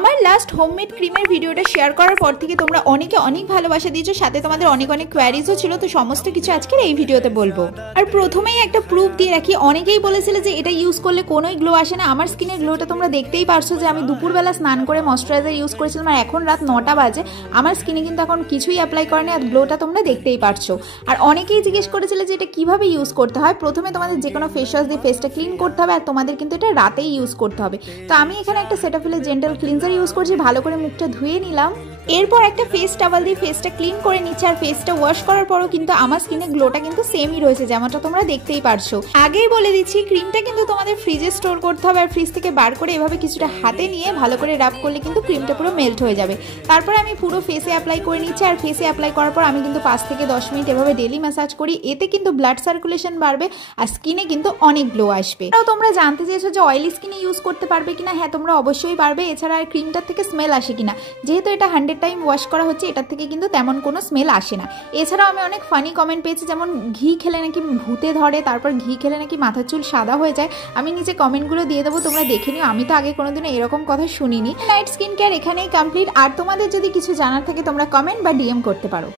আমার last homemade ক্রিমের ভিডিওটা শেয়ার করার পর থেকে তোমরা অনেকে অনেক ভালোবাসা দিয়েছো, সাথে তোমাদের অনেক অনেক কোয়ারিজও ছিল। তো সমস্ত কিছু আজকের এই ভিডিওতে বলবো। আর প্রথমেই একটা প্রুফ দিয়ে রাখি, অনেকেই বলেছিল যে এটা ইউজ করলে কোনোই গ্লো আসে না। আমার স্কিনের গ্লোটা তোমরা দেখতেই পারছো যে আমি দুপুরবেলা স্নান করে ময়শ্চারাইজার ইউজ করেছিলাম, আর এখন রাত 9টা বাজে। আমার স্কিনে কিন্তু এখন কিছুই অ্যাপ্লাই করেনি, আর গ্লোটা তোমরা দেখতেই পারছো। আর অনেকেই জিজ্ঞেস করেছিল যে এটা কিভাবে ইউজ করতে হয়। প্রথমে তোমাদের যে কোনো ফেস ওয়াশ দিয়ে ফেসটা ক্লিন করতে হবে, আর তোমাদের কিন্তু এটা রাতেই ইউজ করতে হবে। তো আমি এখানে একটা সেটাফিলের জেন্টাল ক্লিনজার ইউজ করছি, ভালো করে মুখটা ধুয়ে নিলাম। এরপর একটা ফেস টাওয়াল দিয়ে ফেসটা ক্লিন করে নিচ্ছি। আর ফেসটা ওয়াশ করার পরও কিন্তু আমার স্কিনে গ্লোটা কিন্তু সেমই রয়েছে, যেমনটা তোমরা দেখতেই পারছো। আগেই বলে দিচ্ছি, ক্রিমটা কিন্তু তোমাদের ফ্রিজে স্টোর করতে হবে, আর ফ্রিজ থেকে বার করে এভাবে কিছুটা হাতে নিয়ে ভালো করে রাব করলে কিন্তু ক্রিমটা পুরো মেল্ট হয়ে যাবে। তারপরে আমি পুরো ফেসে অ্যাপ্লাই করে নিচ্ছি। আর ফেসে অ্যাপ্লাই করার পর আমি কিন্তু 5 থেকে 10 মিনিট এভাবে ডেলি ম্যাসাজ করি। এতে কিন্তু ব্লাড সার্কুলেশন বাড়বে, আর স্কিনে কিন্তু অনেক গ্লো আসবে। তোমরা জানতে চেয়েছো যে অয়েলি স্কিনে ইউজ করতে পারবে কিনা। হ্যাঁ, তোমরা অবশ্যই পারবে। এছাড়া আর ক্রিমটার থেকে স্মেল আসে কিনা, যেহেতু এটা 100 টাইম ওয়াশ করা হচ্ছে, এটার থেকে কিন্তু তেমন কোনো স্মেল আসে না। এছাড়াও আমি অনেক ফানি কমেন্ট পেয়েছি, যেমন ঘি খেলে নাকি ভূতে ধরে, তারপর ঘি খেলে নাকি মাথার চুল সাদা হয়ে যায়। আমি নিচে কমেন্টগুলো দিয়ে দেবো, তোমরা দেখে নিও। আমি তো আগে কোনোদিনও এরকম কথা শুনিনি। নাইট স্কিন কেয়ার এখানেই কমপ্লিট। আর তোমাদের যদি কিছু জানার থাকে তোমরা কমেন্ট বা ডিএম করতে পারো।